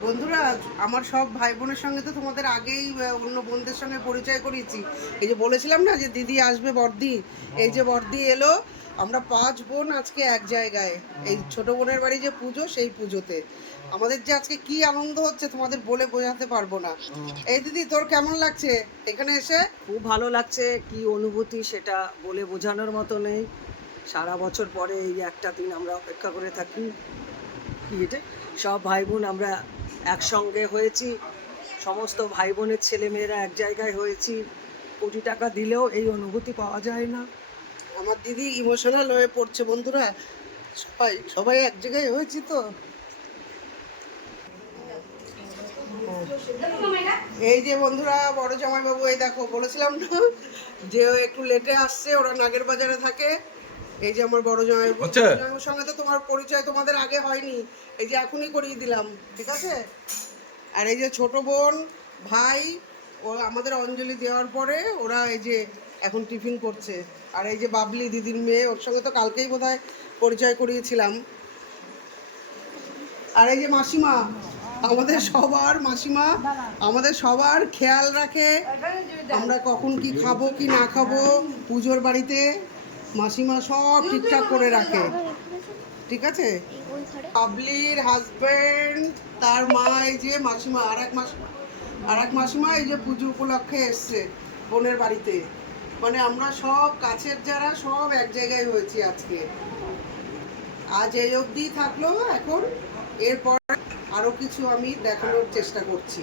বন্ধুরা, আমার সব ভাই বোনের সঙ্গে তো তোমাদের আগেই অন্য বোনদের সঙ্গে পরিচয় করিয়েছি। এই যে বলেছিলাম না যে দিদি আসবে, বর্দি, এই যে বর্দি এলো। আমরা 5 বোন আজকে এক জায়গায়, এই ছোট বোনের বাড়ি যে পুজো, সেই পুজোতে আমাদের যে আজকে কি আনন্দ হচ্ছে তোমাদের বলে বোঝাতে পারবো না। এই দিদি, তোর কেমন লাগছে এখানে এসে? খুব ভালো লাগছে। কি অনুভূতি সেটা বলে বোঝানোর মতো নেই। সারা বছর পরে এই একটা দিন আমরা অপেক্ষা করে থাকি। এটা সব ভাই বোন আমরা একসঙ্গে হয়েছি, সমস্ত ভাই বোনের ছেলেমেয়েরা এক জায়গায় হয়েছি। কোটি টাকা দিলেও এই অনুভূতি পাওয়া যায় না। আমার দিদি ইমোশনাল হয়ে পড়ছে বন্ধুরা। সবাই সবাই এক জায়গায় হয়েছি তো। এই যে বন্ধুরা, বড় জামাইবাবু, এই দেখো বলেছিলাম না যে ও একটু লেটে আসছে, ওরা নাগের বাজারে থাকে। এই যে আমার বড় জামাইবাবু, জামাইবাবুর সঙ্গে তো তোমার পরিচয় তোমাদের আগে হয়নি, এই যে এখনই করিয়ে দিলাম, ঠিক আছে? আর এই যে ছোট বোন, ভাই, ও আমাদের অঞ্জলি দেওয়ার পরে ওরা এই যে এখন টিফিন করছে। আর এই যে বাবলি দিদির মেয়ে, ওর সঙ্গে তো কালকেই বোধহয় পরিচয় করিয়েছিলাম। আর এই যে মাসিমা, আমাদের সবার মাসিমা, আমাদের সবার খেয়াল রাখে আমরা কখন কি খাবো কি না খাবো। পুজোর বাড়িতে মাসিমা সব ঠিকঠাক করে রাখে, ঠিক আছে? পাবলির হাজবেন্ড, তার মা, এই যে মাসিমা, আর এক মাসিমা এই যে পুজো উপলক্ষে এসছে বোনের বাড়িতে। মানে আমরা সব কাছের যারা সব এক জায়গায় হয়েছি আজকে। আজ এই অবধি থাকলো। এখন এরপর আরো কিছু আমি দেখানোর চেষ্টা করছি।